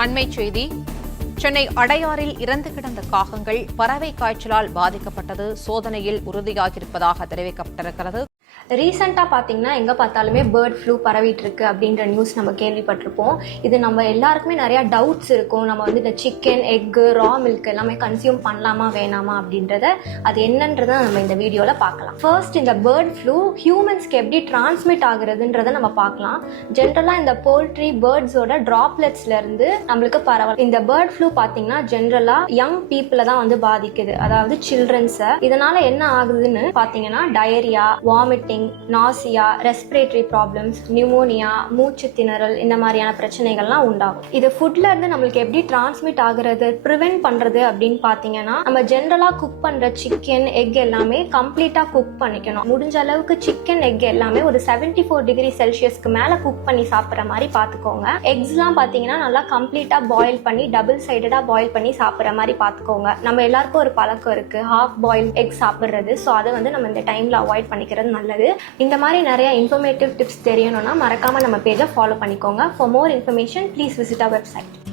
அண்மைச் செய்தி. சென்னை அடையாறில் இறந்து கிடந்த காகங்கள் பறவை காய்ச்சலால் பாதிக்கப்பட்டது சோதனையில் உறுதியாகியிருப்பதாக தெரிவிக்கப்பட்டிருக்கிறது. ரீசெண்டாக பார்த்தீங்கன்னா எங்கே பார்த்தாலுமே பேர்ட் ஃப்ளூ பரவிட்டு இருக்கு அப்படின்ற நியூஸ் நம்ம கேள்விப்பட்டிருப்போம். இது நம்ம எல்லாருக்குமே நிறையா டவுட்ஸ் இருக்கும். நம்ம இந்த சிக்கன், எக்கு, ரா மில்க் எல்லாமே கன்சியூம் பண்ணலாமா வேணாமா அப்படின்றத அது என்னன்றதை நம்ம இந்த வீடியோவில் பார்க்கலாம். ஃபர்ஸ்ட், இந்த பேர்ட் ஃப்ளூ ஹியூமன்ஸ்க்கு எப்படி டிரான்ஸ்மிட் ஆகுறதுன்றதை நம்ம பார்க்கலாம். ஜென்ரலாக இந்த போல்ட்ரி பேர்ட்ஸோட ட்ராப்லெட்ஸ்லேருந்து நம்மளுக்கு பரவல். இந்த பேர்ட் ஃப்ளூ பார்த்தீங்கன்னா ஜென்ரலாக யங் பீப்புளை தான் பாதிக்குது, அதாவது சில்ட்ரன்ஸை. இதனால என்ன ஆகுதுன்னு பார்த்தீங்கன்னா diarrhoea, vomiting, nausea, respiratory problems, pneumonia, மூச்சு திணறல், இந்த மாதிரியான பிரச்சனைகள்லாம் உண்டாகும். இது ஃபுட்ல இருந்து நம்மளுக்கு எப்படி டிரான்ஸ்மிட் ஆகுறது, ப்ரிவென்ட் பண்றது அப்படின்னு பாத்தீங்கன்னா நம்ம ஜென்ரலா குக் பண்ற சிக்கன், எக் எல்லாமே கம்ப்ளீட்டா குக் பண்ணிக்கணும். முடிஞ்ச அளவுக்கு சிக்கன், எக் எல்லாமே ஒரு 74 டிகிரி செல்சியஸ்க்கு மேல குக் பண்ணி சாப்பிட்ற மாதிரி பாத்துக்கோங்க. எக்ஸ்லாம் பாத்தீங்கன்னா நல்லா கம்ப்ளீட்டா பாயில் பண்ணி டபுள் சைடடா பாயில் பண்ணி சாப்பிட்ற மாதிரி பாத்துக்கோங்க. நம்ம எல்லாருக்கும் ஒரு பழக்கம் இருக்கு, ஹாஃப் பாயில் எக் சாப்பிடுறது. ஸோ அதை நம்ம இந்த டைம்ல அவாய்ட் பண்ணிக்கிறது நல்லது. இந்த மாதிரி நிறைய இன்ஃபர்மேட்டிவ் டிப்ஸ் தெரியணும்னா மறக்காம நம்ம பேஜை ஃபாலோ பண்ணிக்கோங்க. For more information please visit our website.